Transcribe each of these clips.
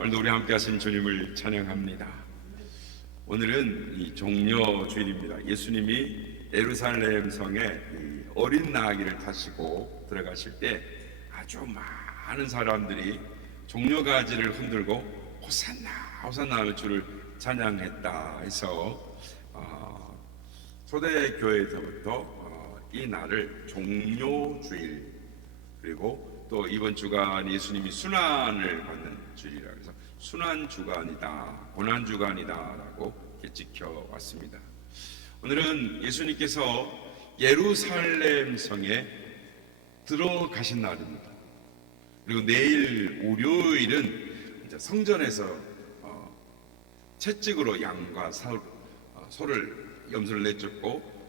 오늘도 우리 함께 하신 주님을 찬양합니다. 오늘은 이 종려 주일입니다. 예수님이 예루살렘 성에 이 어린 나귀를 타시고 들어가실 때 아주 많은 사람들이 종려가지를 흔들고 호산나 호산나 하며 주를 찬양했다 해서 초대교회에서부터 이 날을 종려주일, 그리고 또 이번 주간 예수님이 순환을 받는 주일이라 그래서 순환주간이다, 고난주간이다 라고 이렇게 지켜왔습니다. 오늘은 예수님께서 예루살렘 성에 들어가신 날입니다. 그리고 내일 월요일은 이제 성전에서 채찍으로 양과 소를 염소를 내쫓고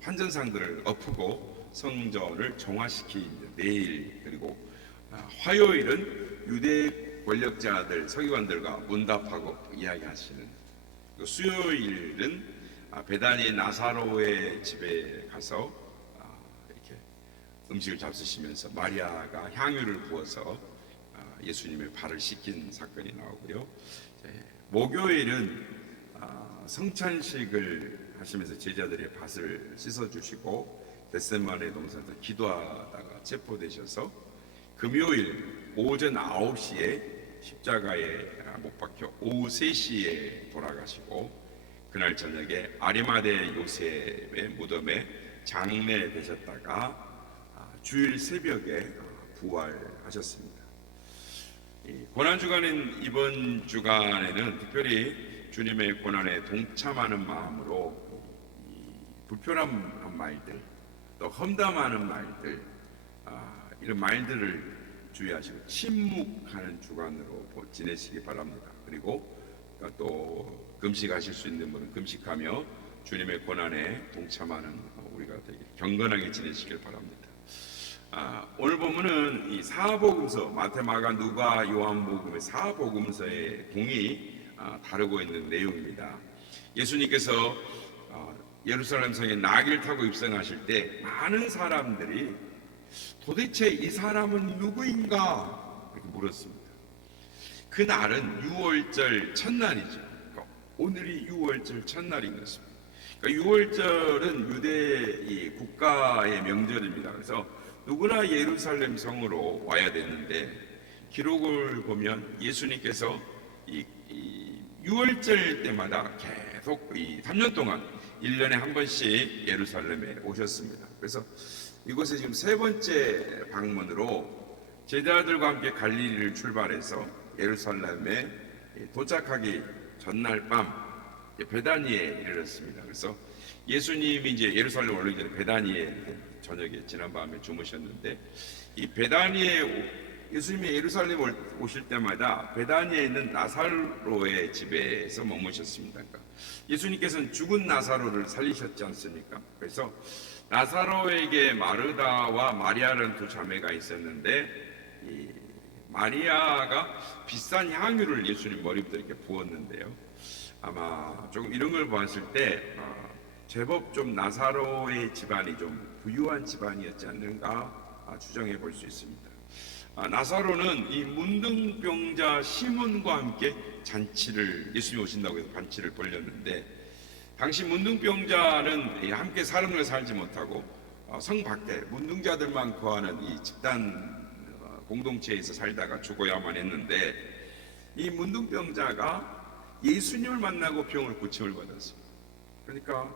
환전상들을 엎고 성전을 정화시킨 내일, 그리고 화요일은 유대 권력자들, 서기관들과 문답하고 이야기하시는, 그리고 수요일은 베다니 나사로의 집에 가서 이렇게 음식을 잡수시면서 마리아가 향유를 부어서 예수님의 발을 씻긴 사건이 나오고요. 목요일은 성찬식을 하시면서 제자들의 발을 씻어주시고 겟세마네 동산에서 기도하다가 체포되셔서 금요일 오전 9시에 십자가에 못 박혀 오후 3시에 돌아가시고, 그날 저녁에 아리마대 요셉의 무덤에 장례되셨다가 주일 새벽에 부활하셨습니다. 고난주간인 이번 주간에는 특별히 주님의 고난에 동참하는 마음으로 불편한 말들, 또 험담하는 말들, 이런 말들을 주의하시고 침묵하는 주간으로 지내시기 바랍니다. 그리고 또 금식하실 수 있는 분은 금식하며 주님의 고난에 동참하는 우리가 되게 경건하게 지내시길 바랍니다. 오늘 보면은 이 사복음서, 마태, 마가, 누가, 요한복음의 사복음서의 동이 다루고 있는 내용입니다. 예수님께서 예루살렘 성에 나귀를 타고 입성하실 때 많은 사람들이 도대체 이 사람은 누구인가 이렇게 물었습니다. 그 날은 유월절 첫날이죠. 그러니까 오늘이 유월절 첫날인 것입니다. 그러니까 유월절은 유대 국가의 명절입니다. 그래서 누구나 예루살렘 성으로 와야 되는데, 기록을 보면 예수님께서 이 유월절 때마다 계속 3년 동안 1년에 한 번씩 예루살렘에 오셨습니다. 그래서 이곳에 지금 세 번째 방문으로 제자들과 함께 갈릴리를 출발해서 예루살렘에 도착하기 전날 밤 베다니에 이르렀습니다. 그래서 예수님이 이제 예루살렘 오르기 전에 베다니에 저녁에 지난밤에 주무셨는데, 이 베다니에 예수님이 예루살렘 오실 때마다 베다니에 있는 나사로의 집에서 머무셨습니다. 그러니까 예수님께서는 죽은 나사로를 살리셨지 않습니까? 그래서 나사로에게 마르다와 마리아라는 두 자매가 있었는데, 이 마리아가 비싼 향유를 예수님 머리부터 이렇게 부었는데요. 아마 조금 이런 걸 보았을 때 제법 좀 나사로의 집안이 좀 부유한 집안이었지 않는가 추정해 볼 수 있습니다. 나사로는 이 문둥병자 시몬과 함께 잔치를, 예수님 오신다고 해서 잔치를 벌였는데, 당시 문둥병자는 함께 사람들과 살지 못하고 성 밖에 문둥자들만 거하는 이 집단 공동체에서 살다가 죽어야만 했는데, 이 문둥병자가 예수님을 만나고 병을 고침을 받았습니다. 그러니까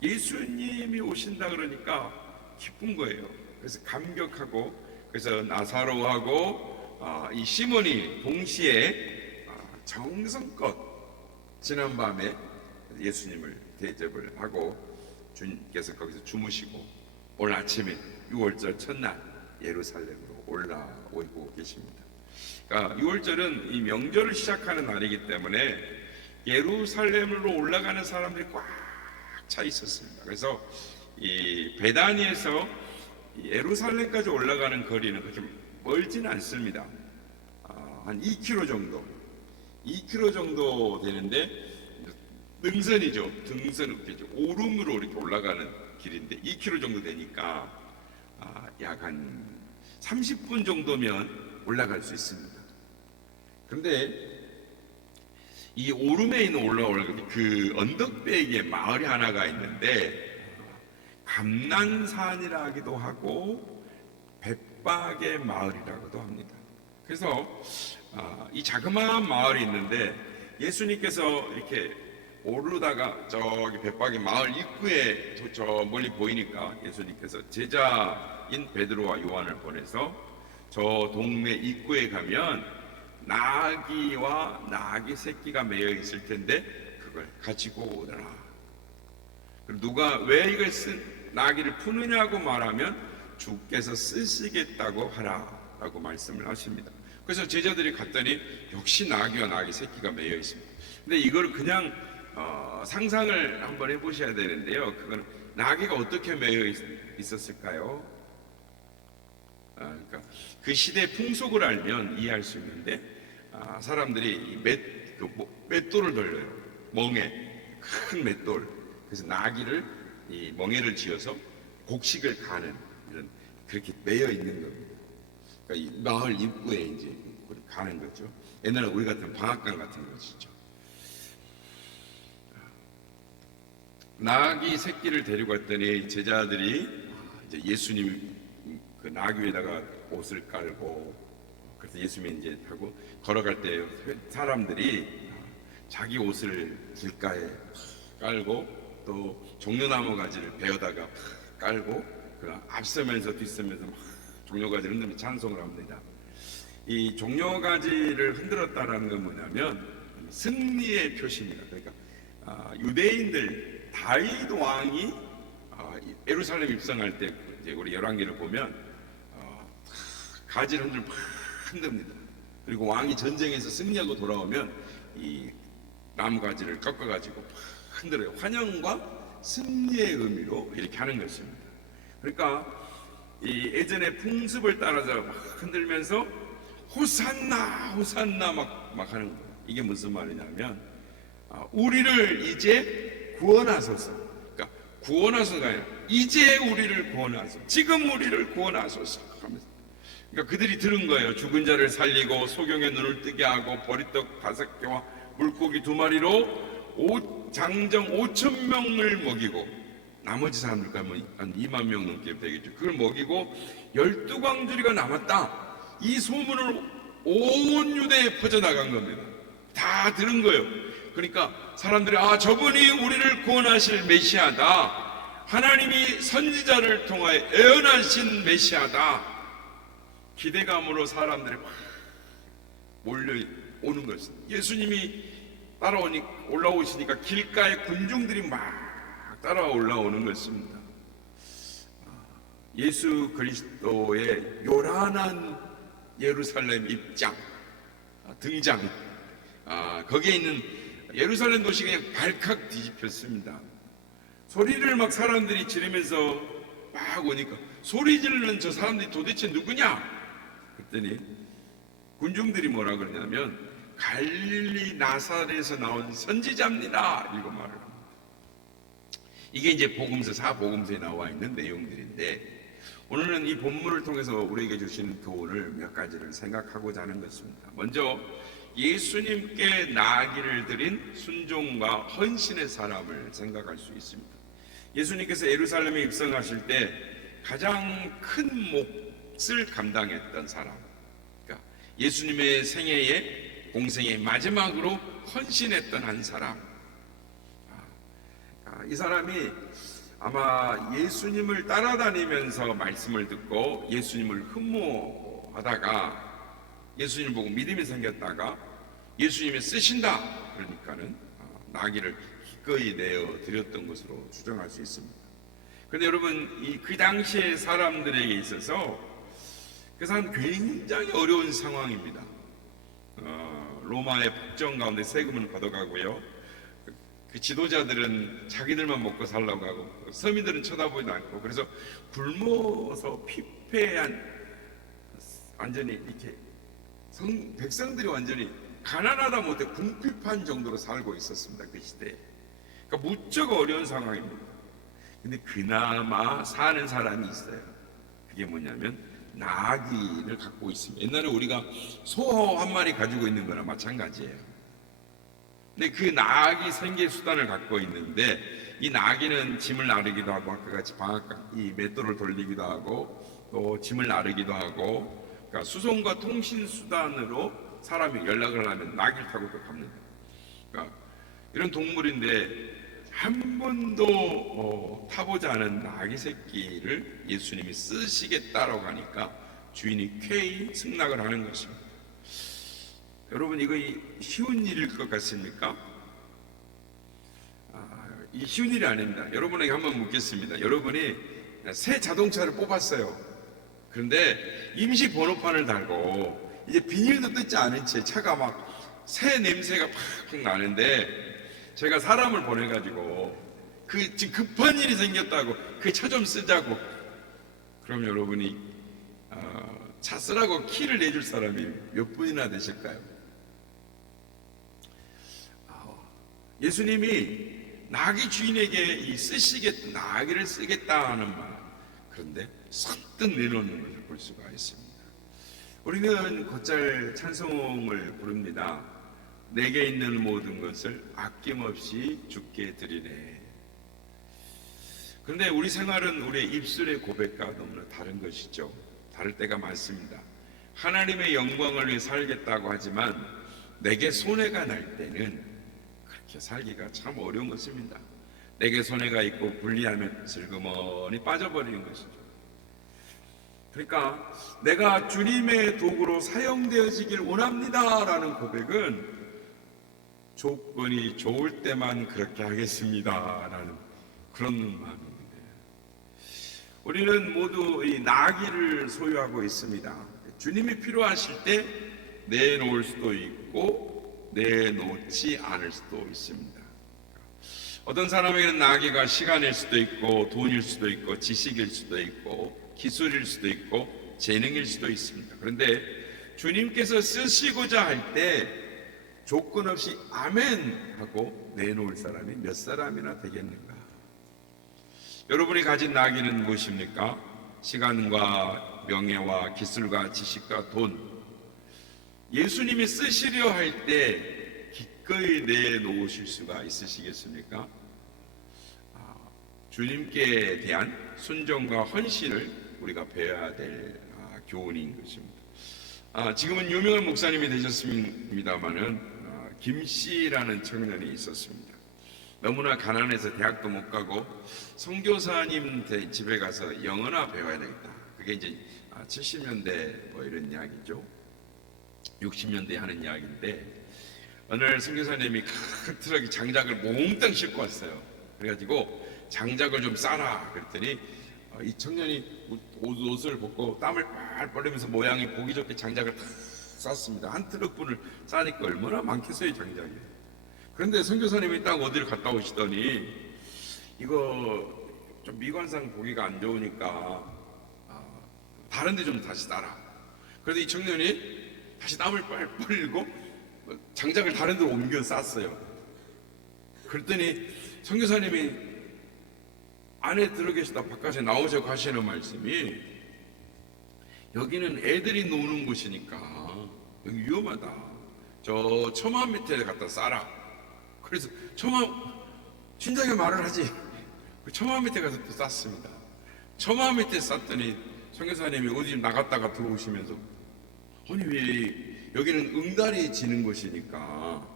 예수님이 오신다 그러니까 기쁜 거예요. 그래서 감격하고, 그래서 나사로하고 이 시몬이 동시에 정성껏 지난밤에 예수님을 대접을 하고 주님께서 거기서 주무시고 오늘 아침에 6월절 첫날 예루살렘으로 올라오고 계십니다. 그러니까 6월절은 이 명절을 시작하는 날이기 때문에 예루살렘으로 올라가는 사람들이 꽉 차 있었습니다. 그래서 이 베다니에서 예루살렘까지 올라가는 거리는 그렇게 멀지는 않습니다. 한 2km 정도, 2km 정도 되는데 능선이죠. 등선, 오름으로 이렇게 올라가는 길인데 2km 정도 되니까 약 한 30분 정도면 올라갈 수 있습니다. 그런데 이 오름에 있는 올라올 그 언덕배기에 마을이 하나가 있는데 감난산이라기도 하고 백박의 마을이라고도 합니다. 그래서 이 자그마한 마을이 있는데 예수님께서 이렇게 오르다가 저기 백박의 마을 입구에 저 멀리 보이니까 예수님께서 제자인 베드로와 요한을 보내서 저 동네 입구에 가면 나귀와 나귀 새끼가 매여 있을 텐데 그걸 가지고 오너라. 누가 왜 이걸 나귀를 푸느냐고 말하면 주께서 쓰시겠다고 하라라고 말씀을 하십니다. 그래서 제자들이 갔더니 역시 나귀와 나귀 새끼가 매여 있습니다. 근데 이걸 그냥 상상을 한번 해보셔야 되는데요. 그건 나귀가 어떻게 매여 있었을까요? 그러니까 그 시대 풍속을 알면 이해할 수 있는데 사람들이 맷돌을 돌려요. 멍에 큰 맷돌. 그래서 나귀를 이 멍에를 쥐어서 곡식을 가는 이런 그렇게 매여 있는 겁니다. 그러니까 이 마을 입구에 이제 가는 거죠. 옛날에 우리 같은 방앗간 같은 것이죠. 나귀 새끼를 데리고 왔더니 제자들이 이제 예수님 그 나귀 위에다가 옷을 깔고 그래서 예수님이 이제 타고 걸어갈 때 사람들이 자기 옷을 길가에 깔고 또 종려나무 가지를 베어다가 깔고 앞서면서 뒤서면서 종려가지를 흔들며 찬송을 합니다. 이 종려가지를 흔들었다라는 건 뭐냐면 승리의 표시입니다. 그러니까 유대인들 다윗 왕이 예루살렘 입성할 때 이제 우리 열왕기를 보면 가지를 흔듭니다. 그리고 왕이 전쟁에서 승리하고 돌아오면 이 나무 가지를 꺾어가지고 흔들어요. 환영과 승리의 의미로 이렇게 하는 것입니다. 그러니까 이 예전의 풍습을 따라서 막 흔들면서 호산나 호산나 막 하는 거예요. 이게 무슨 말이냐면 우리를 이제 구원하소서. 그러니까 구원하소서가 아니라 이제 우리를 구원하소서. 지금 우리를 구원하소서 하면서. 그러니까 그들이 들은 거예요. 죽은 자를 살리고 소경의 눈을 뜨게 하고 보리떡 5개와 물고기 2마리로 장정 5,000명을 먹이고 나머지 사람들과 한 2만 명 넘게 되겠죠. 그걸 먹이고 12광주리가 남았다. 이 소문을 온 유대에 퍼져나간 겁니다. 다 들은 거예요. 그러니까 사람들이 저분이 우리를 구원하실 메시아다. 하나님이 선지자를 통하여 예언하신 메시아다. 기대감으로 사람들이 막 몰려오는 것입니다. 예수님이 올라오시니까 길가에 군중들이 막 따라 올라오는 것입니다. 예수 그리스도의 요란한 예루살렘 등장. 거기에 있는 예루살렘 도시가 그냥 발칵 뒤집혔습니다. 소리를 막 사람들이 지르면서 막 오니까 소리 지르는 저 사람들이 도대체 누구냐? 그랬더니 군중들이 뭐라 그러냐면 갈릴리 나사렛에서 나온 선지자입니다. 이거 말을 합니다. 이게 이제 복음서 4복음서에 나와 있는 내용들인데 오늘은 이 본문을 통해서 우리에게 주시는 교훈을 몇 가지를 생각하고자 하는 것입니다. 먼저 예수님께 나귀를 드린 순종과 헌신의 사람을 생각할 수 있습니다. 예수님께서 예루살렘에 입성하실 때 가장 큰 몫을 감당했던 사람, 그러니까 예수님의 생애의 공생의 마지막으로 헌신했던 한 사람. 이 사람이 아마 예수님을 따라다니면서 말씀을 듣고 예수님을 흠모하다가 예수님을 보고 믿음이 생겼다가 예수님이 쓰신다 그러니까는 나귀를 기꺼이 내어 드렸던 것으로 추정할 수 있습니다. 그런데 여러분 그 당시의 사람들에게 있어서 그 사람 굉장히 어려운 상황입니다. 로마의 폭정 가운데 세금을 걷어가고요. 그 지도자들은 자기들만 먹고 살라고 하고 서민들은 쳐다보지도 않고 그래서 굶어서 피폐한 완전히 이렇게 백성들이 완전히 가난하다 못해 궁핍한 정도로 살고 있었습니다. 그 시대에. 그러니까 무척 어려운 상황입니다. 근데 그나마 사는 사람이 있어요. 그게 뭐냐면 나귀를 갖고 있습니다. 옛날에 우리가 소 한 마리 가지고 있는 거나 마찬가지예요. 근데 그 나귀 생계 수단을 갖고 있는데 이 나귀는 짐을 나르기도 하고 아까 같이 방앗간 이 맷돌을 돌리기도 하고 또 짐을 나르기도 하고 그러니까 수송과 통신 수단으로 사람이 연락을 하면 나귀를 타고 또 갑니다. 그러니까 이런 동물인데 한 번도 타보지 않은 나귀 새끼를 예수님이 쓰시겠다라고 하니까 주인이 쾌히 승낙을 하는 것입니다. 여러분 이거 쉬운 일일 것 같습니까? 이 쉬운 일이 아닙니다. 여러분에게 한번 묻겠습니다. 여러분이 새 자동차를 뽑았어요. 그런데 임시 번호판을 달고 이제 비닐도 뜯지 않은 채 차가 막 새 냄새가 팍팍 나는데 제가 사람을 보내가지고 지금 급한 일이 생겼다고 그 차 좀 쓰자고 그럼 여러분이 차 쓰라고 키를 내줄 사람이 몇 분이나 되실까요? 예수님이 나귀 주인에게 나귀를 쓰겠다 하는 말 그런데 선뜻 내놓는 것을 볼 수가 있습니다. 우리는 곧잘 찬송을 부릅니다. 내게 있는 모든 것을 아낌없이 주께 드리네. 그런데 우리 생활은 우리의 입술의 고백과 너무나 다른 것이죠. 다를 때가 많습니다. 하나님의 영광을 위해 살겠다고 하지만 내게 손해가 날 때는 그렇게 살기가 참 어려운 것입니다. 내게 손해가 있고 불리하면 슬그머니 빠져버리는 것이죠. 그러니까 내가 주님의 도구로 사용되어지길 원합니다 라는 고백은 조건이 좋을 때만 그렇게 하겠습니다 라는 그런 마음입니다. 우리는 모두 이 나귀를 소유하고 있습니다. 주님이 필요하실 때 내놓을 수도 있고 내놓지 않을 수도 있습니다. 어떤 사람에게는 나귀가 시간일 수도 있고 돈일 수도 있고 지식일 수도 있고 기술일 수도 있고 재능일 수도 있습니다. 그런데 주님께서 쓰시고자 할 때 조건 없이 아멘 하고 내놓을 사람이 몇 사람이나 되겠는가? 여러분이 가진 나귀는 무엇입니까? 시간과 명예와 기술과 지식과 돈. 예수님이 쓰시려 할 때 기꺼이 내놓으실 수가 있으시겠습니까? 주님께 대한 순종과 헌신을 우리가 배워야 될 교훈인 것입니다. 지금은 유명한 목사님이 되셨습니다마는 김씨라는 청년이 있었습니다. 너무나 가난해서 대학도 못 가고 선교사님 집에 가서 영어나 배워야 되겠다. 그게 이제 70년대 뭐 이런 이야기죠. 60년대에 하는 이야기인데 어느 날 선교사님이 큰 트럭에 장작을 몽땅 싣고 왔어요. 그래가지고 장작을 좀 싸라 그랬더니 이 청년이 옷을 벗고 땀을 빨 빨리면서 모양이 보기 좋게 장작을 다 쌌습니다. 한 트럭분을 싸니까 얼마나 많겠어요 장작이. 그런데 선교사님이 딱 어디를 갔다 오시더니 이거 좀 미관상 보기가 안 좋으니까 다른 데 좀 다시 싸라. 그래서 이 청년이 다시 땀을 빨 흘리고 장작을 다른 데로 옮겨 쌌어요. 그랬더니 선교사님이 안에 들어 계시다 바깥에 나오셔서 하시는 말씀이 여기는 애들이 노는 곳이니까 여기 위험하다. 저 처마 밑에 갖다 싸라. 그래서 진작에 말을 하지. 그 처마 밑에 가서 또 쌌습니다. 처마 밑에 쌌더니 선교사님이 어디 나갔다가 들어오시면서 아니 왜 여기는 응달이 지는 곳이니까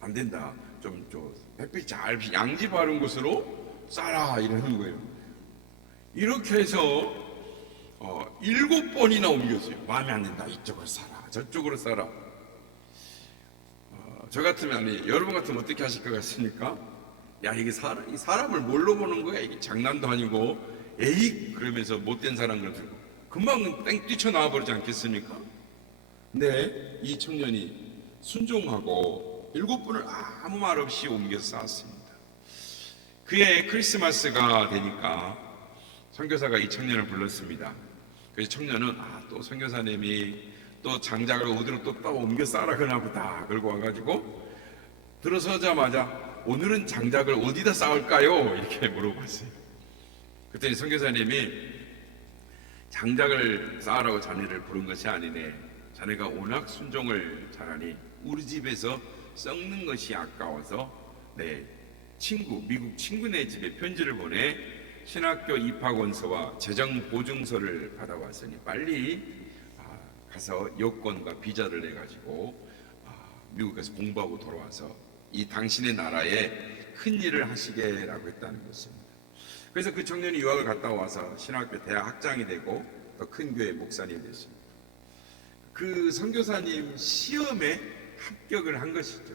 안 된다. 좀 햇빛 잘 양지 바른 곳으로 싸라 이러는 거예요. 이렇게 해서 7번이나 옮겼어요. 마음에 안 든다. 이쪽으로 싸라. 저쪽으로 싸라. 저 같으면 여러분 같으면 어떻게 하실 것 같습니까? 야 이게 사람을 뭘로 보는 거야? 이게 장난도 아니고 에이 그러면서 못된 사람들 들고 금방 땡 뛰쳐나와 버리지 않겠습니까? 근데 이 청년이 순종하고 7번을 아무 말 없이 옮겨 쌓았습니다. 그해 크리스마스가 되니까 선교사가 이 청년을 불렀습니다. 그래서 청년은 또 선교사님이 또 장작을 어디로 또 옮겨 싸라 그러나 보다. 그러고 와가지고 들어서자마자 오늘은 장작을 어디다 쌓을까요? 이렇게 물어봤어요. 그랬더니 선교사님이 장작을 쌓으라고 자네를 부른 것이 아니네. 자네가 워낙 순종을 잘하니 우리 집에서 썩는 것이 아까워서 내 친구, 미국 친구네 집에 편지를 보내 신학교 입학원서와 재정 보증서를 받아왔으니 빨리 가서 여권과 비자를 내가지고 미국 가서 공부하고 돌아와서 이 당신의 나라에 큰 일을 하시게라고 했다는 것입니다. 그래서 그 청년이 유학을 갔다 와서 신학교 대학 학장이 되고 더 큰 교회 목사님이 됐습니다. 그 선교사님 시험에 합격을 한 것이죠.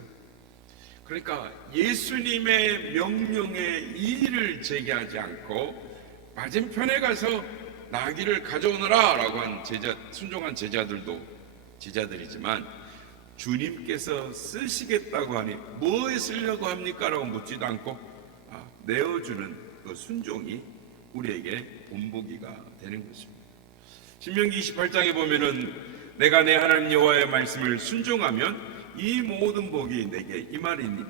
그러니까 예수님의 명령에 이의를 제기하지 않고 맞은편에 가서 나귀를 가져오너라 라고 한 순종한 제자들이지만 주님께서 쓰시겠다고 하니 뭐에 쓰려고 합니까? 라고 묻지도 않고 내어주는 그 순종이 우리에게 본보기가 되는 것입니다. 신명기 28장에 보면은 내가 내 하나님 여호와의 말씀을 순종하면 이 모든 복이 내게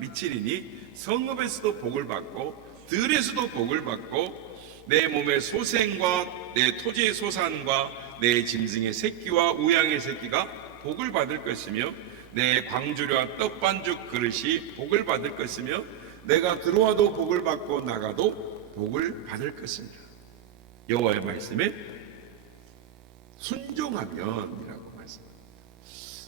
미치리니 성읍에서도 복을 받고 들에서도 복을 받고 내 몸의 소생과 내 토지의 소산과 내 짐승의 새끼와 우양의 새끼가 복을 받을 것이며 내 광주리와 떡반죽 그릇이 복을 받을 것이며 내가 들어와도 복을 받고 나가도 복을 받을 것입니다. 여호와의 말씀에 순종하면이라고 말씀합니다.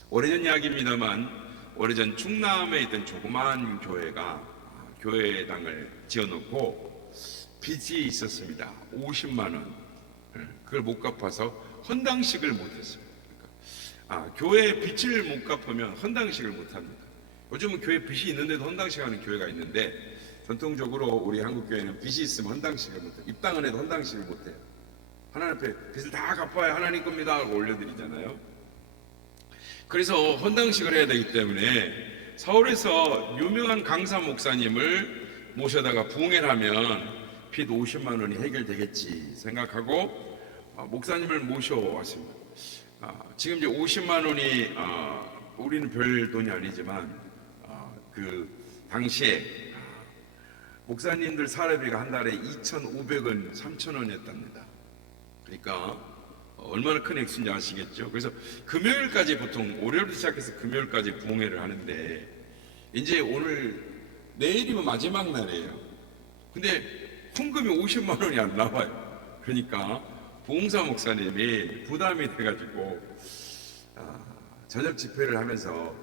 오래전 이야기입니다만 오래전 충남에 있던 조그마한 교회가 교회당을 지어놓고 빚이 있었습니다. 50만 원. 그걸 못 갚아서 헌당식을 못했습니다. 교회 빚을 못 갚으면 헌당식을 못합니다. 요즘은 교회 빚이 있는데도 헌당식 하는 교회가 있는데 전통적으로 우리 한국교회는 빚이 있으면 헌당식을 못해요. 입당은 해도 헌당식을 못해요. 하나님 앞에 빚을 다 갚아야 하나님 겁니다 하고 올려드리잖아요. 그래서 헌당식을 해야 되기 때문에 서울에서 유명한 강사 목사님을 모셔다가 부흥회를 하면 빚 50만 원이 해결되겠지 생각하고 목사님을 모셔왔습니다. 지금 이제 50만 원이 우리는 별 돈이 아니지만 그 당시에 목사님들 사례비가 한 달에 2,500원, 3,000원이었답니다. 그러니까 얼마나 큰 액수인지 아시겠죠? 그래서 금요일까지 보통 월요일부터 시작해서 금요일까지 부흥회를 하는데 이제 내일이면 마지막 날이에요. 근데 헌금이 50만 원이 안 나와요. 그러니까 부흥사 목사님이 부담이 돼가지고 저녁 집회를 하면서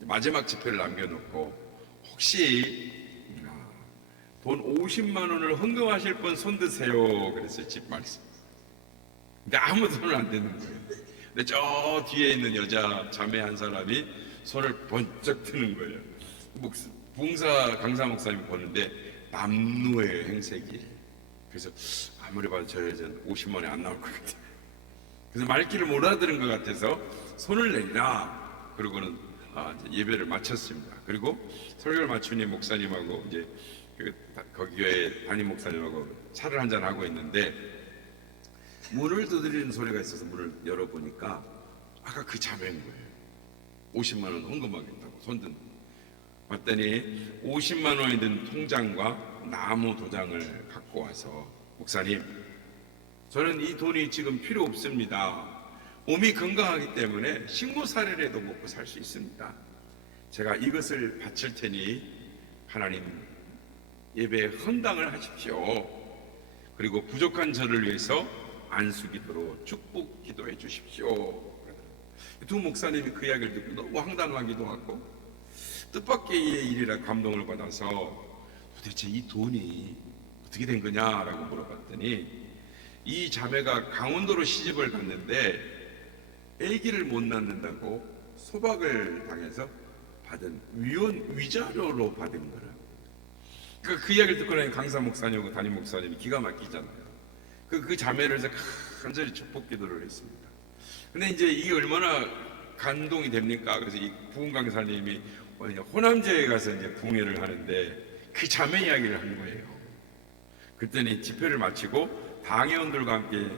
마지막 집회를 남겨놓고 혹시 돈 50만 원을 헌금하실 분 손 드세요 그랬어요. 집 말씀. 근데 아무 손을 안 대는 거예요. 근데 저 뒤에 있는 여자 자매 한 사람이 손을 번쩍 드는 거예요. 부흥사 강사 목사님이 보는데 남루의 행색이. 그래서 아무리 봐도 저 여자는 50만 원이 안 나올 것 같아요. 그래서 말귀를 못 알아들은 것 같아서 손을 내리라. 그러고는 예배를 마쳤습니다. 그리고 설교를 마치니 목사님하고 이제 거기 교회 담임 목사님하고 차를 한잔 하고 있는데 문을 두드리는 소리가 있어서 문을 열어보니까 아까 그 자매인 거예요. 50만 원 헌금하겠다고 손든. 봤더니 50만 원이 든 통장과 나무 도장을 갖고 와서 목사님, 저는 이 돈이 지금 필요 없습니다. 몸이 건강하기 때문에 식모살이라도 먹고 살 수 있습니다. 제가 이것을 바칠 테니 하나님 예배에 헌당을 하십시오. 그리고 부족한 저를 위해서 안수기도로 축복 기도해 주십시오. 두 목사님이 그 이야기를 듣고 너무 황당하기도 하고 뜻밖의 일이라 감동을 받아서 도대체 이 돈이 어떻게 된 거냐라고 물어봤더니 이 자매가 강원도로 시집을 갔는데 아기를 못 낳는다고 소박을 당해서 받은 위자료로 받은 거라. 그 이야기를 듣고 나니 강사 목사님하고 담임 목사님이 기가 막히잖아요. 그 자매를 해서 간절히 축복 기도를 했습니다. 근데 이제 이게 얼마나 감동이 됩니까? 그래서 이 부흥 강사님이 호남지에 가서 이제 부흥회를 하는데 그 자매 이야기를 한 거예요. 그때는 집회를 마치고 당회원들과 함께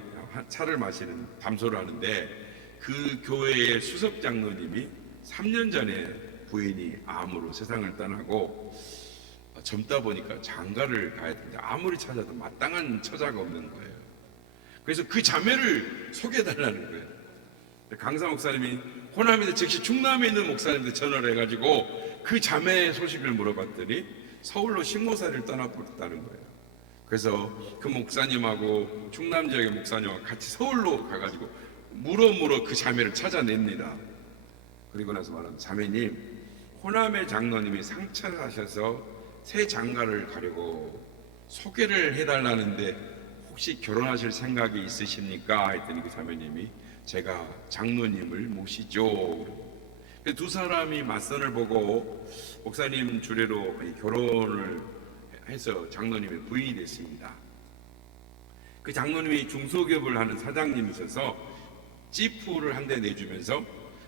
차를 마시는 담소를 하는데 그 교회의 수석 장로님이 3년 전에 부인이 암으로 세상을 떠나고 젊다 보니까 장가를 가야 되는데 아무리 찾아도 마땅한 처자가 없는 거예요. 그래서 그 자매를 소개해달라는 거예요. 강사 목사님이 호남에서 즉시 충남에 있는 목사님한테 전화를 해가지고 그 자매의 소식을 물어봤더니 서울로 식모살이를 떠나버렸다는 거예요. 그래서 그 목사님하고 충남 지역의 목사님하고 같이 서울로 가가지고 물어 그 자매를 찾아냅니다. 그리고 나서 말합니다. 자매님, 호남의 장로님이 상처를 하셔서 새 장가를 가려고 소개를 해달라는데 혹시 결혼하실 생각이 있으십니까? 했더니 그 자매님이 제가 장로님을 모시죠. 두 사람이 맞선을 보고 목사님 주례로 결혼을 해서 장로님의 부인이 됐습니다. 그 장로님이 중소기업을 하는 사장님이셔서 지프를 한 대 내주면서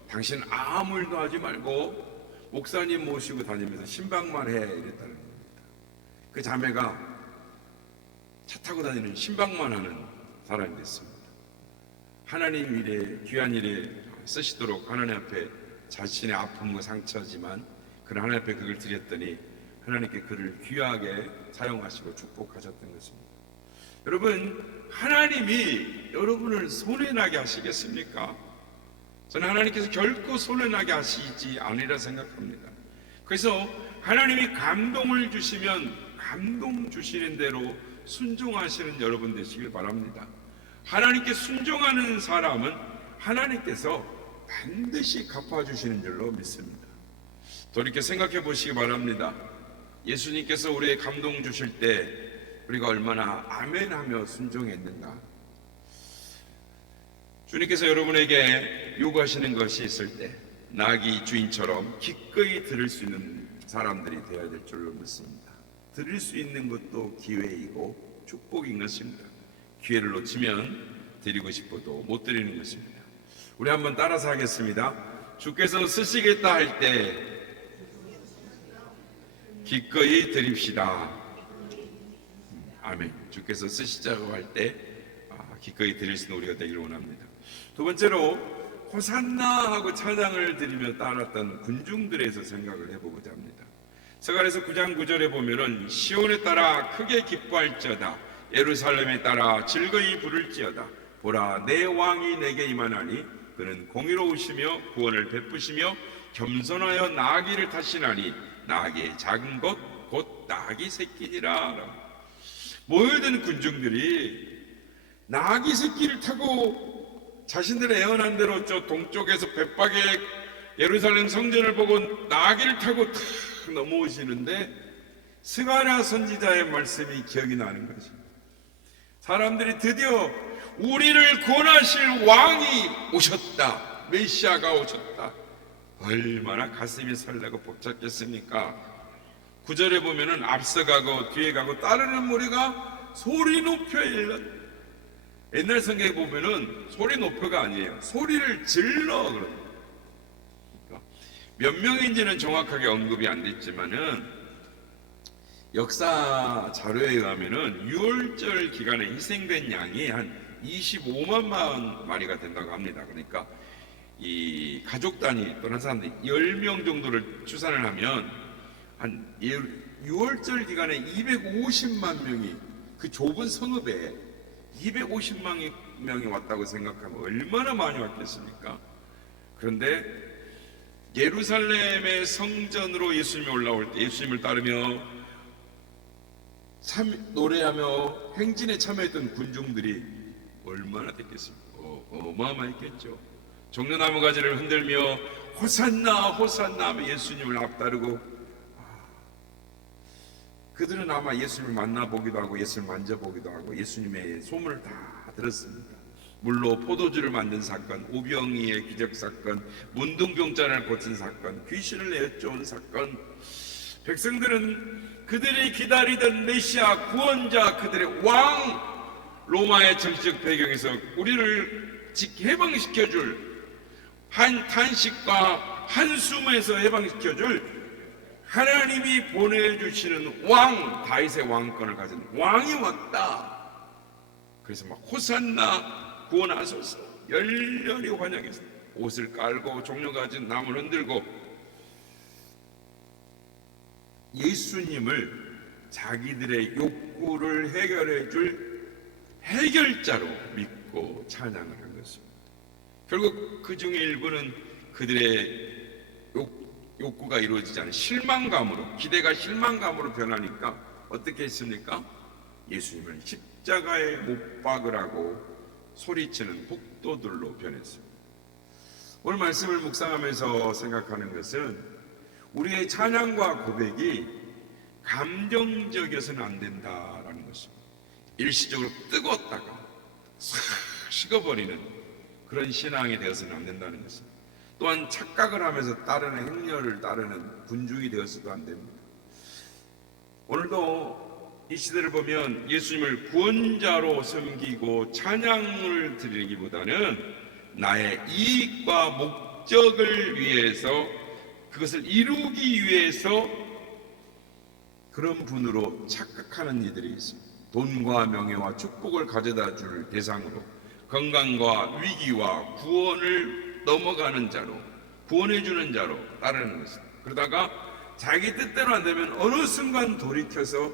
당신 아무 일도 하지 말고 목사님 모시고 다니면서 신방만 해 이랬다는 겁니다. 그 자매가 차 타고 다니는 신방만 하는 사람이 됐습니다. 하나님 일에 귀한 일에 쓰시도록 하나님 앞에 자신의 아픔과 상처지만 그런 하나님 앞에 그걸 드렸더니 하나님께 그를 귀하게 사용하시고 축복하셨던 것입니다. 여러분, 하나님이 여러분을 손해나게 하시겠습니까? 저는 하나님께서 결코 손해나게 하시지 않으리라 생각합니다. 그래서 하나님이 감동을 주시면 감동 주시는 대로 순종하시는 여러분 되시길 바랍니다. 하나님께 순종하는 사람은 하나님께서 반드시 갚아주시는 줄로 믿습니다. 돌이켜 생각해 보시기 바랍니다. 예수님께서 우리의 감동 주실 때 우리가 얼마나 아멘하며 순종했는가. 주님께서 여러분에게 요구하시는 것이 있을 때 나귀 주인처럼 기꺼이 들을 수 있는 사람들이 되어야 될 줄로 믿습니다. 들을 수 있는 것도 기회이고 축복인 것입니다. 기회를 놓치면 드리고 싶어도 못 드리는 것입니다. 우리 한번 따라서 하겠습니다. 주께서 쓰시겠다 할 때 기꺼이 드립시다. 아멘. 주께서 쓰시자고 할 때 기꺼이 드릴 수 있는 우리가 되기를 원합니다. 두 번째로 호산나 하고 찬양을 드리며 따랐던 군중들에서 생각을 해보고자 합니다. 스가랴서 9장 9절에 보면은 시온에 따라 크게 기뻐할지어다 예루살렘에 따라 즐거이 부를지어다 보라 내 왕이 내게 임하나니 그는 공의로우시며 구원을 베푸시며 겸손하여 나귀를 타시나니 나귀의 작은 것 곧 나귀 새끼니라. 모여든 군중들이 나귀 새끼를 타고 자신들의 애원한 대로 저 동쪽에서 벳박의 예루살렘 성전을 보고 나귀를 타고 탁 넘어오시는데 스가랴 선지자의 말씀이 기억이 나는 것입니다. 사람들이 드디어 우리를 구원하실 왕이 오셨다, 메시아가 오셨다. 얼마나 가슴이 설레고 벅찼겠습니까? 9절에 보면은 앞서가고 뒤에 가고 따르는 무리가 소리 높여 일렀다. 옛날 성경에 보면은 소리 높여가 아니에요. 소리를 질러 그럽니다. 몇 명인지는 정확하게 언급이 안 됐지만은 역사 자료에 의하면은 유월절 기간에 희생된 양이 한 25만 마리가 된다고 합니다. 그러니까 이 가족 단위 또는 사람들이 10명 정도를 추산을 하면 한 6월절 기간에 250만 명이 그 좁은 성읍에 250만 명이 왔다고 생각하면 얼마나 많이 왔겠습니까? 그런데 예루살렘의 성전으로 예수님이 올라올 때 예수님을 따르며 노래하며 행진에 참여했던 군중들이 얼마나 됐겠습니까? 어마어마했겠죠. 종려나무 가지를 흔들며 호산나 호산나 하며 예수님을 앞따르고 그들은 아마 예수님을 만나보기도 하고 예수님을 만져보기도 하고 예수님의 소문을 다 들었습니다. 물로 포도주를 만든 사건, 오병이의 기적 사건, 문둥병자를 고친 사건, 귀신을 내쫓은 사건. 백성들은 그들이 기다리던 메시아 구원자, 그들의 왕, 로마의 정치적 배경에서 우리를 해방시켜줄 한 탄식과 한숨에서 해방시켜줄 하나님이 보내주시는 왕, 다윗의 왕권을 가진 왕이 왔다. 그래서 막 호산나 구원하소서 열렬히 환영했어요. 옷을 깔고 종려 가진 나무를 흔들고 예수님을 자기들의 욕구를 해결해 줄 해결자로 믿고 찬양을 한 것입니다. 결국 그 중에 일부는 그들의 욕구가 이루어지지 않은 실망감으로, 기대가 실망감으로 변하니까 어떻게 했습니까? 예수님을 십자가에 못 박으라고 소리치는 폭도들로 변했습니다. 오늘 말씀을 묵상하면서 생각하는 것은 우리의 찬양과 고백이 감정적이어서는 안 된다라는 것입니다. 일시적으로 뜨겁다가 싹 식어버리는 그런 신앙이 되어서는 안 된다는 것입니다. 또한 착각을 하면서 따르는 행렬을 따르는 군중이 되어서도 안 됩니다. 오늘도 이 시대를 보면 예수님을 구원자로 섬기고 찬양을 드리기보다는 나의 이익과 목적을 위해서, 그것을 이루기 위해서 그런 분으로 착각하는 이들이 있습니다. 돈과 명예와 축복을 가져다 줄 대상으로, 건강과 위기와 구원을 넘어가는 자로, 구원해주는 자로 따르는 것입니다. 그러다가 자기 뜻대로 안 되면 어느 순간 돌이켜서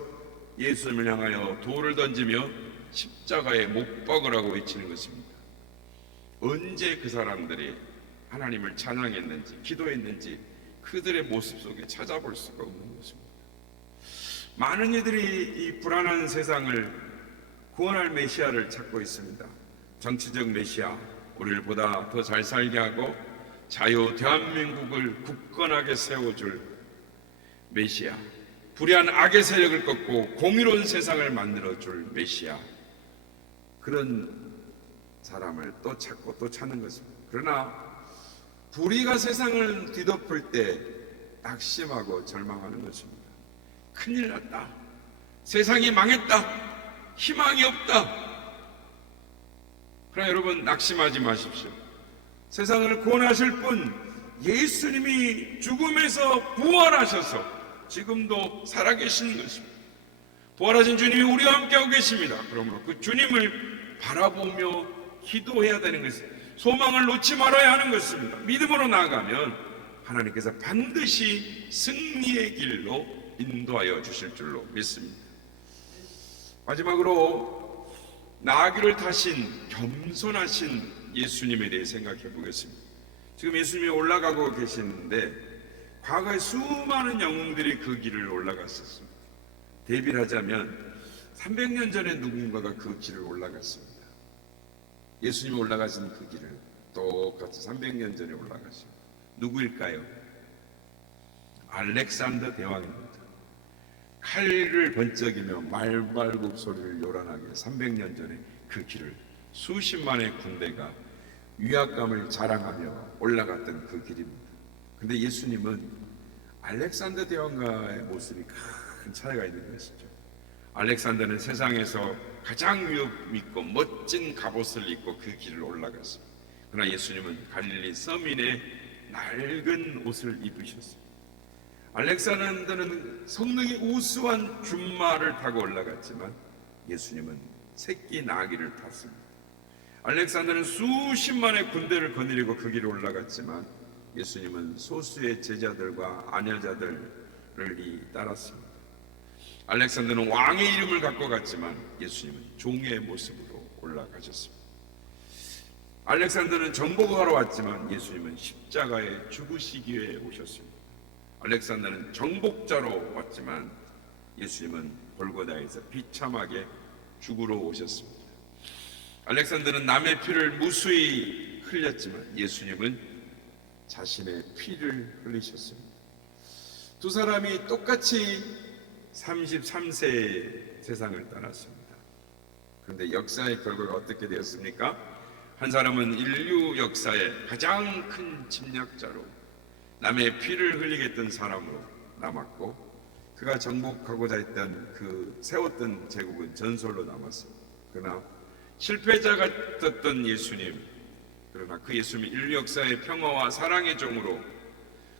예수님을 향하여 돌을 던지며 십자가에 못 박으라고 외치는 것입니다. 언제 그 사람들이 하나님을 찬양했는지, 기도했는지 그들의 모습 속에 찾아볼 수가 없는 것입니다. 많은 이들이 이 불안한 세상을 구원할 메시아를 찾고 있습니다. 정치적 메시아, 우리를 보다 더 잘 살게 하고 자유 대한민국을 굳건하게 세워줄 메시아, 불의한 악의 세력을 꺾고 공의로운 세상을 만들어줄 메시아, 그런 사람을 또 찾고 또 찾는 것입니다. 그러나 불의가 세상을 뒤덮을 때 낙심하고 절망하는 것입니다. 큰일 났다, 세상이 망했다, 희망이 없다. 그러나 여러분, 낙심하지 마십시오. 세상을 구원하실 분 예수님이 죽음에서 부활하셔서 지금도 살아계시는 것입니다. 부활하신 주님이 우리와 함께하고 계십니다. 그러므로 그 주님을 바라보며 기도해야 되는 것입니다. 소망을 놓지 말아야 하는 것입니다. 믿음으로 나아가면 하나님께서 반드시 승리의 길로 인도하여 주실 줄로 믿습니다. 마지막으로 나귀를 타신 겸손하신 예수님에 대해 생각해 보겠습니다. 지금 예수님이 올라가고 계시는데 과거에 수많은 영웅들이 그 길을 올라갔었습니다. 대비를 하자면 300년 전에 누군가가 그 길을 올라갔습니다. 예수님이 올라가신 그 길을 똑같이 300년 전에 올라가신 누구일까요? 알렉산더 대왕입니다. 칼을 번쩍이며 말발굽 소리를 요란하게 300년 전에 그 길을 수십만의 군대가 위압감을 자랑하며 올라갔던 그 길입니다. 그런데 예수님은 알렉산더 대왕과의 모습이 큰 차이가 있는 것이죠. 알렉산더는 세상에서 가장 위험 있고 멋진 갑옷을 입고 그 길을 올라갔습니다. 그러나 예수님은 갈릴리 서민의 낡은 옷을 입으셨습니다. 알렉산더는 성능이 우수한 준마를 타고 올라갔지만 예수님은 새끼 나귀를 탔습니다. 알렉산더는 수십만의 군대를 거느리고 그 길을 올라갔지만 예수님은 소수의 제자들과 아녀자들을 따랐습니다. 알렉산더는 왕의 이름을 갖고 갔지만 예수님은 종의 모습으로 올라가셨습니다. 알렉산더는 정복하러 왔지만 예수님은 십자가에 죽으시기 위해 오셨습니다. 알렉산더는 정복자로 왔지만 예수님은 골고다에서 비참하게 죽으러 오셨습니다. 알렉산더는 남의 피를 무수히 흘렸지만 예수님은 자신의 피를 흘리셨습니다. 두 사람이 똑같이 33세에 세상을 떠났습니다. 그런데 역사의 결과가 어떻게 되었습니까? 한 사람은 인류 역사의 가장 큰 침략자로, 남의 피를 흘리게 했던 사람으로 남았고, 그가 정복하고자 했던 그 세웠던 제국은 전설로 남았습니다. 그러나 실패자 같았던 예수님, 그러나 그 예수님이 인류 역사의 평화와 사랑의 종으로,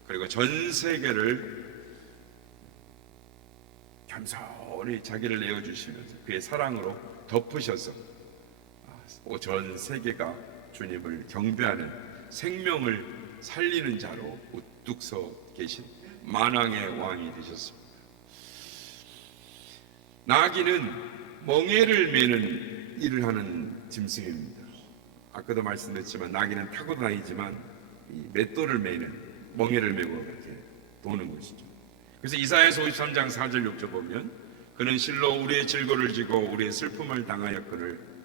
그리고 전 세계를 겸손히 자기를 내어주시면서 그의 사랑으로 덮으셔서 전 세계가 주님을 경배하는, 생명을 살리는 자로 우뚝 서 계신 만왕의 왕이 되셨습니다. 나귀는 멍에를 매는 일을 하는 짐승입니다. 아까도 말씀드렸지만 나귀는 타고 다니지만 이 맷돌을 매는 멍에를 메고 이렇게 도는 것이죠. 그래서 이사야서 53장 4절 6절 보면 그는 실로 우리의 질고를 지고 우리의 슬픔을 당하였거늘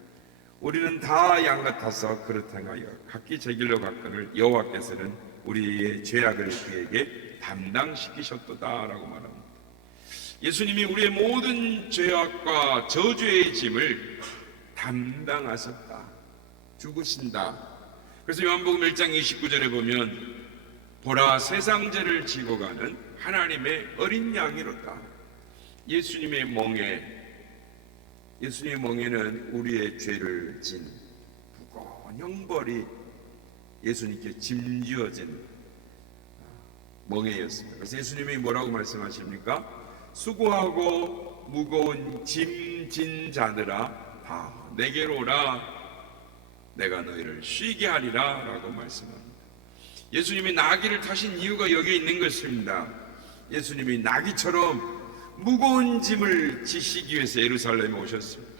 우리는 다 양 같아서 그릇 행하여 각기 제 길로 갔거늘 여호와께서는 우리의 죄악을 그에게 담당시키셨도다라고 말합니다. 예수님이 우리의 모든 죄악과 저주의 짐을 담당하셨다. 죽으신다. 그래서 요한복음 1장 29절에 보면 보라 세상 죄를 지고 가는 하나님의 어린 양이로다. 예수님의 멍에는 우리의 죄를 진 무거운 형벌이 예수님께 짐지어진 멍에였습니다. 그래서 예수님이 뭐라고 말씀하십니까? 수고하고 무거운 짐 진 자들아 다 내게로 오라 내가 너희를 쉬게 하리라 라고 말씀합니다. 예수님이 나귀를 타신 이유가 여기에 있는 것입니다. 예수님이 나귀처럼 무거운 짐을 지시기 위해서 예루살렘에 오셨습니다.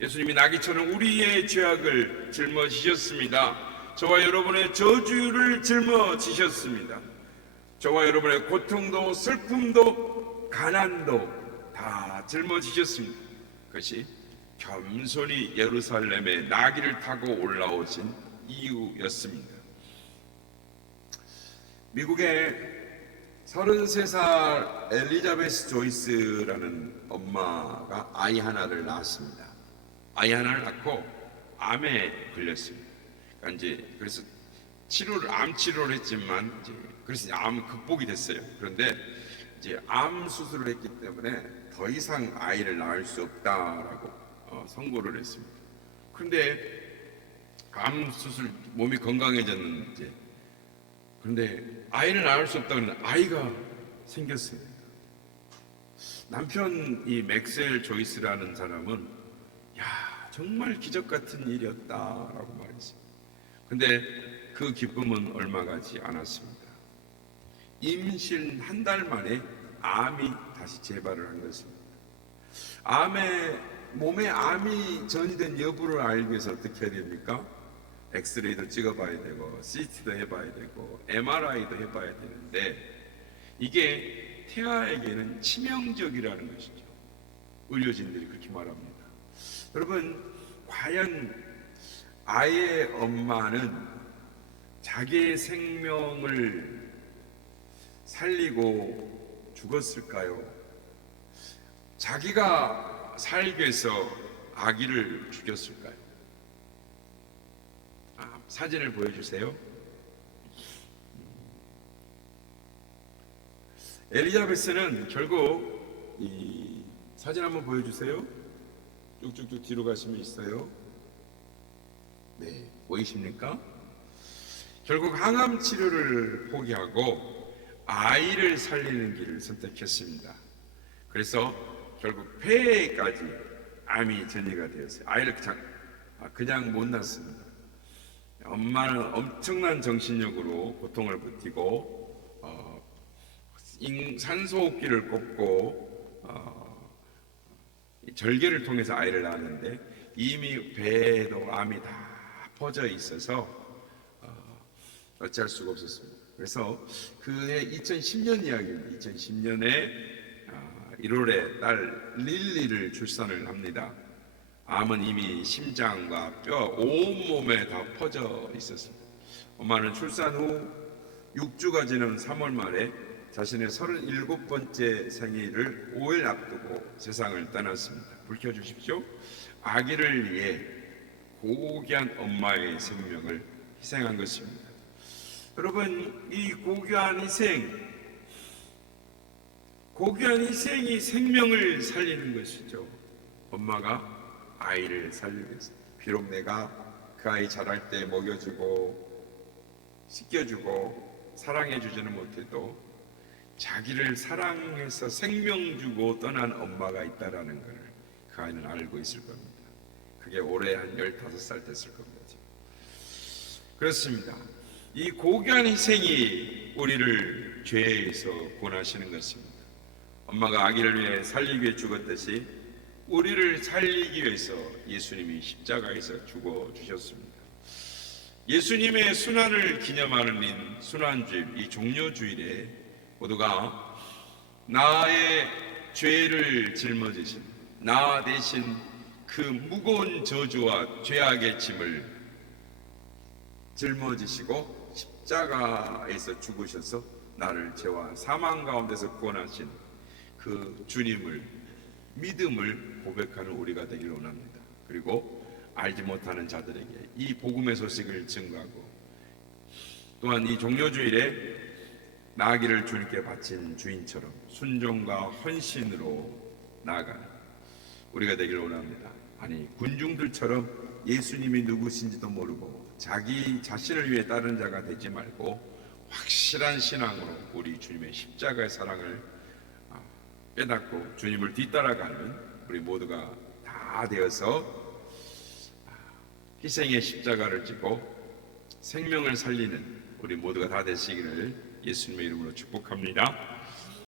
예수님이 나귀처럼 우리의 죄악을 짊어지셨습니다. 저와 여러분의 저주를 짊어지셨습니다. 저와 여러분의 고통도 슬픔도 가난도 다 짊어지셨습니다. 그것이 겸손히 예루살렘에 나귀를 타고 올라오신 이유였습니다. 미국의 33살 엘리자베스 조이스라는 엄마가 아이 하나를 낳았습니다. 아이 하나를 낳고 암에 걸렸습니다. 그래서 암 치료를 했지만 그래서 암 극복이 됐어요. 그런데 이제 암 수술을 했기 때문에 더 이상 아이를 낳을 수 없다라고 선고를 했습니다. 그런데 암 수술 몸이 건강해졌는데 그런데 아이를 낳을 수 없다는 아이가 생겼습니다. 남편 이 맥셀 조이스라는 사람은 정말 기적 같은 일이었다라고 말했습니다. 근데 그 기쁨은 얼마 가지 않았습니다. 임신 한 달 만에 암이 다시 재발을 한 것입니다. 몸에 암이 전이된 여부를 알기 위해서 어떻게 해야 됩니까? 엑스레이도 찍어봐야 되고 CT도 해봐야 되고 MRI도 해봐야 되는데 이게 태아에게는 치명적이라는 것이죠. 의료진들이 그렇게 말합니다. 여러분, 과연 아이의 엄마는 자기의 생명을 살리고 죽었을까요? 자기가 살기 위해서 아기를 죽였을까요? 사진을 보여주세요. 엘리자베스는 결국 이 사진 한번 보여주세요. 쭉쭉쭉 뒤로 가시면 있어요. 네, 보이십니까? 결국 항암 치료를 포기하고 아이를 살리는 길을 선택했습니다. 그래서 결국 폐에까지 암이 전이가 되었어요. 아이를 그냥 못 낳습니다. 엄마는 엄청난 정신력으로 고통을 버티고 산소호흡기를 꽂고 절개를 통해서 아이를 낳았는데 이미 배에도 암이 다 퍼져 있어서 어찌할 수가 없었습니다. 그래서 그해 2010년 이야기입니다. 2010년에 1월에 딸 릴리를 출산을 합니다. 암은 이미 심장과 뼈 온몸에 다 퍼져 있었습니다. 엄마는 출산 후 6주가 지난 3월 말에 자신의 37번째 생일을 5일 앞두고 세상을 떠났습니다. 불 켜주십시오. 아기를 위해 고귀한 엄마의 생명을 희생한 것입니다. 여러분, 이 고귀한 희생이 생명을 살리는 것이죠. 엄마가 아이를 살리기 위해서 비록 내가 그 아이 자랄 때 먹여주고 씻겨주고 사랑해주지는 못해도 자기를 사랑해서 생명 주고 떠난 엄마가 있다라는 걸 그 아이는 알고 있을 겁니다. 그게 올해 한 15살 됐을 겁니다. 그렇습니다. 이 고귀한 희생이 우리를 죄에서 구원하시는 것입니다. 엄마가 아기를 위해 살리기 위해 죽었듯이 우리를 살리기 위해서 예수님이 십자가에서 죽어 주셨습니다. 예수님의 순환을 기념하는 순환주일, 이 종려주일에 모두가 나의 죄를 짊어지신, 나 대신 그 무거운 저주와 죄악의 짐을 짊어지시고 십자가에서 죽으셔서 나를 죄와 사망 가운데서 구원하신 그 주님을, 믿음을 고백하는 우리가 되기를 원합니다. 그리고 알지 못하는 자들에게 이 복음의 소식을 증거하고, 또한 이 종려주일에 나아기를 주님께 바친 주인처럼 순종과 헌신으로 나아가는 우리가 되기를 원합니다. 아니, 군중들처럼 예수님이 누구신지도 모르고 자기 자신을 위해 다른 자가 되지 말고 확실한 신앙으로 우리 주님의 십자가의 사랑을 깨닫고 주님을 뒤따라가는 우리 모두가 다 되어서 희생의 십자가를 지고 생명을 살리는 우리 모두가 다 되시기를 예수님의 이름으로 축복합니다.